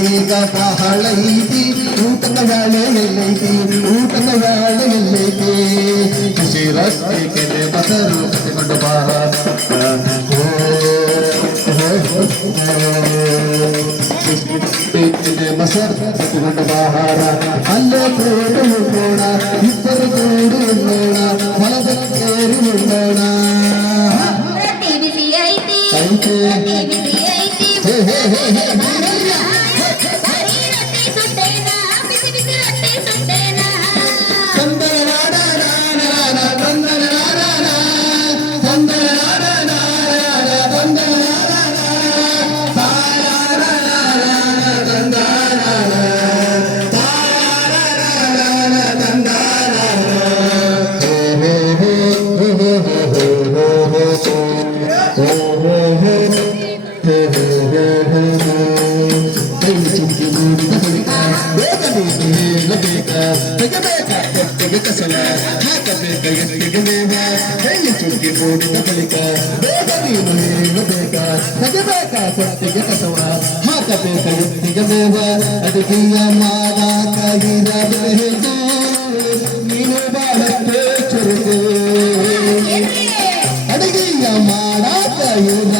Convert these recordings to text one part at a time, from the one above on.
ಸೇಗ ಕಾಳೈತಿ ಊಟದ ವೇಳೆ ಎಲ್ಲೈತಿ ಊಟದ ವೇಳೆ ಎಲ್ಲೈತಿ ಕೃಷಿ ರಸ್ತೆ ಕೆರೆ ಬಸರು ಕಟ್ಟಿಕೊಂಡು ಮಹಾರಾಷ್ಟ್ರ ಮಸರ್ ಕಟ್ಟಿಕೊಂಡು ಮಹಾರ ಅಲ್ಲೇ ಕೋಡು ಉಳ್ಳೋಣ ಇಬ್ಬರು ಕೋಡು ಉಳ್ಳೋಣ ಹೊಲದ ಕೇರಿ ಉಳ್ಳೋಣ ಹೇ ಹೇ ಹೇ ಹೇ ತೆಗಬೇಕ ಕೊಟ್ಟಿಗೆ ಕಸವ ಹಾಕಬೇಕ ಮೇವ ಅಡುಗೆಯ ಮಾಡಾಕ ಇರಬೇಕು ನೀನು ಬಾಳಕ್ಕೆ ಚುರುಕು ಅಡುಗೆಯ ಮಾಡಾಕ ಇರಬೇಕು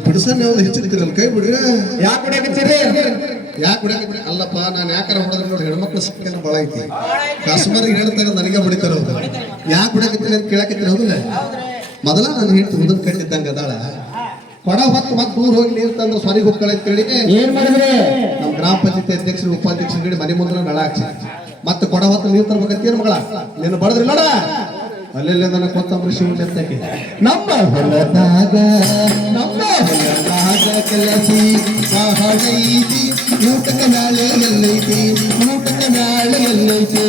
ಬಿಡಿಸನ್ ಯಾವ್ದು ಹೆಚ್ಚಿರ್ತೀರ ಕೈ ಬಿಡ್ರಿ ಯಾಕೆ ಯಾಕೆ ಬಿಡ ಅಲ್ಲಪ್ಪ ನಾನು ಯಾಕಾರ ಹೊಡೆದ್ರೆ ನೋಡಿ ಹೆಣ್ಮಕ್ಳು ಸಂಖ್ಯೆನ ಭಾಳ ಐತಿ ಕಸ್ಟಮರ್ಗೆ ಹೇಳ್ತಾರ ನನಗೆ ಹೊಡಿತಾರ ಹೌದು ಯಾಕೆ ಬಿಡಾಕಿತ್ತೀರಿ ಅಂತ ಕೇಳಾಕಿತ್ತೀರ ಹೌದಿಲ್ಲ ಮೊದಲ ನಾನು ಹೇಳ್ತಿ ಮುದನ್ ಕಟ್ಟಿದ್ದಂಗೆ ಅದಾಳ ಕೊಡ ಹೊತ್ತು ಮತ್ತೆ ದೂರ ಹೋಗಿ ನೀರು ತಂದ್ರೆ ಸ್ವನಿಗೆ ಹೋಗ್ತಾಳೆ ಅಂತೇಳಿ ನಮ್ಮ ಗ್ರಾಮ ಪಂಚಾಯತಿ ಅಧ್ಯಕ್ಷರು ಉಪಾಧ್ಯಕ್ಷರು ಮನೆ ಮುಂದೆ ನಳ ಹಾಕ್ಸಿ ಮತ್ತೆ ಕೊಡ ಹೊತ್ತು ನೀರು ತರ್ಬೇಕಂತ ಏನ್ ಮಗಳ ನೀನು ಬಡದ್ರಿಲ್ಲಡ ಅಲ್ಲೆಲ್ಲ ನನ್ನ ಕೊತ್ತಂಬರಿ ಶಿವಣ್ಣ ಎತ್ತಕ್ಕೆ ನಮ್ಮ ಹೊಲದಾಗ ನಮ್ಮ ಹೊಲದಾಗ ಕೆಲಸಿ ಬಹಳ ಐತಿ ಊಟಕ್ಕೆ ನಾಳೆ ಎಲ್ಲೈತಿ ಊಟಕ ನಾಳೆ ಎಲ್ಲೈತಿ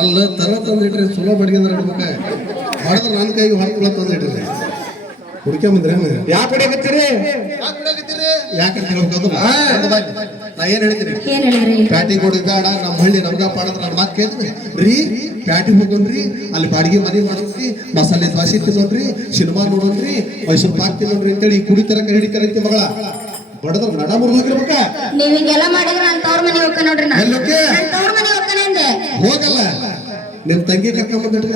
ಅಲ್ಲ ತರ ತಂದಿಟ್ರಿ ಚಲೋ ಬಡ್ಗಿಂದ್ರ ಇಡ್ಬೇಕ ಹೊಡೆದ್ರೆ ನನ್ನ ಕೈಗೆ ಹೊರಕೊಳ ತಂದಿಟ್ರಿ ಹುಡ್ಕೊಂಬಂದ್ರೆ ಯಾಕೆ ಹೊಡಿಯಕತ್ತೀರಿ ಯಾಕೆ ನಾ ಏನ್ ಹೇಳ್ತೀನಿ ಪ್ಯಾಟಿ ನಮ್ಮ ಹಳ್ಳಿ ನಮ್ಗ ಪಾಡದ್ರ ನನ್ನ ಮಾತು ಕೇಳಿದ್ರಿ ರೀ ಪ್ಯಾಟಿ ಹೋಗೋಣ್ರಿ ಅಲ್ಲಿ ಬಾಡಿಗೆ ಮನೆ ಮಾಡೋಣ್ರಿ ಮಸಾಲೆ ದ್ವಾಸಿ ತಿನ್ನೋಣ್ರಿ ಸಿನಿಮಾ ನೋಡೋನ್ರಿ ಮೈಸೂರು ಪಾಕ್ ತಿನ್ನೋಣ್ರಿ ಅಂತೇಳಿ ಈ ಕುಡಿತರ ಕೈ ಹಿಡಿಕರಂತಿ ಮಗಳ. ಬಡದ್ರ ನಡ ಮುರಿದೋಗಿರ್ಬೇಕ ನೀವ್ ಹಿಂಗೆಲ್ಲ ಮಾಡಿದ್ರೆ ನಾನು ತವ್ರ ಮನೆ ಹೋಗ್ಕ ನೋಡ್ರಿ ನಾನು. ಎಲ್ಲೋಕೆ? ನಾನು ತವ್ರ ಮನೆ ಹೋಗ್ತಾನೆ ಹೋಗಲ್ಲ. ನಿಮ್ ತಂಗಿ ಕರ್ಕೊಂಬರಲ್ಲ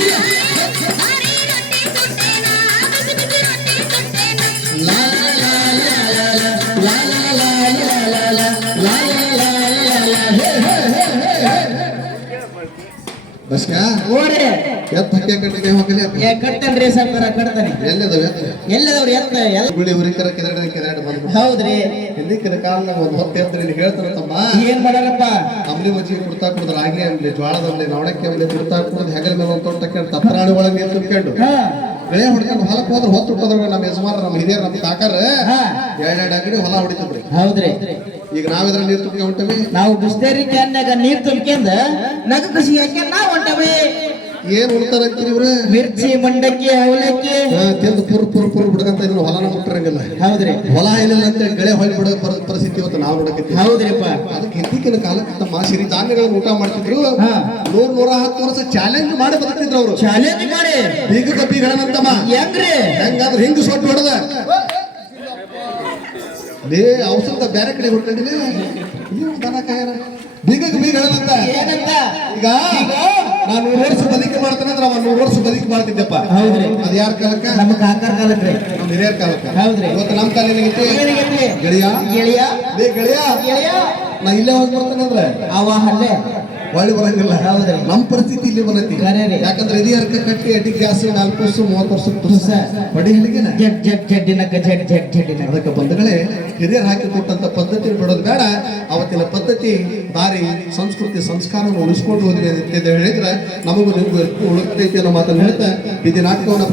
ಬಸ್ಕ? ಓಡ್ರಿ ಎತ್ತ ಹಕ್ಕೆ ಕಟ್ಟಿಗೆ ಹೋಗಲಿ ಏ ಕಟ್ಟನ್ರಿ ಸರ್ಕಾರ ಕಟ್ತಾನೆ. ಎಲ್ಲದವ ಎತ್ತ. ಎಲ್ಲದವ್ರು ಎತ್ತ ಎಲ್ಲ. ಗುಳಿ ಉರಿಕರ ಕೆದಡ ಕೆದಡ ಬಂದು ಹೌದ್ರಿ. ಹಿಂದಿಕ್ಕಿನ ಕಾಲದಾಗ ಒಂದು ಹೊತ್ತು ಇಲ್ಲಿ ಹೇಳ್ತಾರ ತಮ್ಮ. ಏನ್ ಮಾಡಾರಪ್ಪ ಅಂಬ್ಲಿ ಮಜ್ಜಿಗೆ ಕುಡ್ತಾ ಕುಡ್ದು ರಾಗಿ ಅಂಬ್ಲಿ ಜ್ವಾಳದ ಅಂಬ್ಲಿ ನವಣಕ್ಕೆ ಅಂಬ್ಲಿ ಕುಡ್ತಾ ಕುಡ್ದು ಹೆಗಲ ಮೇಲೆ ಒಂದು ತೊಟ್ಟ ಕೇಳಿ ತತ್ರಾಣಿ ಒಳಗೆ ಬೆಳೆ ಹೊಡ್ಕೊಂಡು ಹೊಲಕ್ಕೆ ಹೋದ್ರೆ ಹೊತ್ತು ಹುಟ್ಟೋದ್ರ ನಮ್ಮ ಯಜಮಾನ ನಮ್ಮ ಹಿರಿಯರು ನಮ್ಮ ಕಾಕರ ಹಾ. ಎರಡೆರಡು ಅಗಡಿ ಹೊಲ ಹೊಡಿತಿದ್ರಿ ಹೌದ್ರಿ. ಈಗ ನಾವಿದ್ರ ನೀರ್ ತುಂಬ್ಕೊಂಡು ಹೊಂಟವಿ. ನಾವು ಬಿಸ್ತೇರಿ ಕ್ಯಾನ್ಯಾಗ ನೀರ್ ತುಂಬ್ಕೊಂಡ ನಗ ಕಸಿ ಹಾಕಿ ನಾವು ಹೊಂಟವಿ. ಏನ್ ಉಳ್ತಾರ ಅಂತೀರಿ ಇವ್ರ? ಮಿರ್ಚಿ ಮಂಡಕ್ಕಿ ಅವಲಕ್ಕಿ. ತಿಂದು ಪುರ್ ಪುರ್ ಪುರ್ ಬಿಡ್ಕಂತ ಇನ್ನು ಹೊಲನ ಮುಟ್ಟರಂಗಿಲ್ಲ ಹೌದ್ರಿ. ಹೊಲ ಇಲ್ಲ ಅಂತ ಗಳೆ ಹೊಳಿ ಬಿಡೋ ಪರಿಸ್ಥಿತಿ ಇವತ್ತು ನಾವು ನೋಡಕತ್ತೀವಿ. ಹೌದ್ರಿಪ್ಪ. ಅದಕ್ಕೆ ಹಿಂದಿಕ್ಕಿನ ಕಾಲಕ್ಕೆ ತಮ್ಮ ಸಿರಿ ಧಾನ್ಯಗಳನ್ನು ಊಟ ಮಾಡ್ತಿದ್ರು. ನೂರ್ ನೂರ ಹತ್ತು ವರ್ಷ ಚಾಲೆಂಜ್ ಮಾಡಿ ಬದುಕ್ತಿದ್ರು ಅವರು. ಚಾಲೆಂಜ್ ಮಾಡಿ. ಬೀಗ ಬೀಗಳನಂತಮ್ಮ ಹೆಂಗ್ರಿ? ಹೆಂಗಾದ್ರೆ ಹಿಂಗ್ ಸೊಟ್ಟು ಹೊಡೆದ. ಲೇ ಔಷಧ ಬೇರೆ ಕಡೆ ಹುಡ್ಕೊಂಡಿಲ್ಲ ದನ ಕಾಯನ ಬೀಗಕ್ಕೆ ಬೀಗ ಹೇಳನಂತ. ಈಗ ನಾನು ನೂರು ವರ್ಷ ಬದುಕಿ ಮಾಡ್ತೇನೆ ಅಂದ್ರೆ ಅವ ನೂರು ವರ್ಷ ಬದುಕಿ ಮಾಡ್ತಿದ್ದಪ್ಪ. ಹೌದ್ರಿ. ಅದ್ ಯಾರ ಕಾಲಕ್ಕ? ನಮ್ಮ ಕಾಕರ್ ಕಾಲಕ್ರಿ ನಮ್ಮ ಹಿರಿಯರ ಕಾಲಕ್ಕೆ. ಹೌದ್ರಿ. ಇವತ್ತು ನಮ್ಮ ಕಾಲ ಏನಾಗೈತಿ? ಗೆಳೆಯ? ಗೆಳೆಯ? ಗೆಳೆಯ? ಗೆಳೆಯ? ನಾ ಇಲ್ಲೇ ಹೋಗಿ ಬರ್ತಾನೆ ಅಂದ್ರೆ? ಅವ ಹಲ್ಲೆ ಹೊಳ್ಳಿ ಬರಂಗಿಲ್ಲ. ಹೌದ್ರಿ. ನಮ್ಮ ಪರಿಸ್ಥಿತಿ ಇಲ್ಲಿ ಬಂದೈತಿ ಯಾಕಂದ್ರೆ ಇದೇ ಅರ್ಕ ಕಟ್ಟಿ ಅಡಿ ಗ್ಯಾಸ್ ನಾಲ್ಕು ವರ್ಷ ಮೂವತ್ತು ವರ್ಷ ತುಸ. ಬಡಿ ಹೇಳಿಗೆ ಜಡ್ ಜಡ್ ಜಡ್ಡಿನಕ್ಕ ಜಡ್ ಜಡ್ ಅದಕ್ಕೆ ಬಂಧುಗಳೇ ಹಿರಿಯರು ಹಾಕಿ ಕೊಟ್ಟಂತ ಪದ್ಧತಿ ಬಿಡೋದು ಬೇಡ. ಅವತ್ತಿನ ಪದ್ಧತಿ ದಾರಿ ಸಂಸ್ಕೃತಿ ಸಂಸ್ಕಾರವನ್ನು ಉಳಿಸ್ಕೊಂಡು ಹೋದ್ರಿ ಅಂತ ಹೇಳಿದ್ರೆ ನಮಗೂ ನಿಮಗೂ ಉಳಿತೈತಿ ಅನ್ನೋ ಮಾತನ್ನು ಹೇಳ್ತಾ ಇದು ನಾಟಕವನ್ನು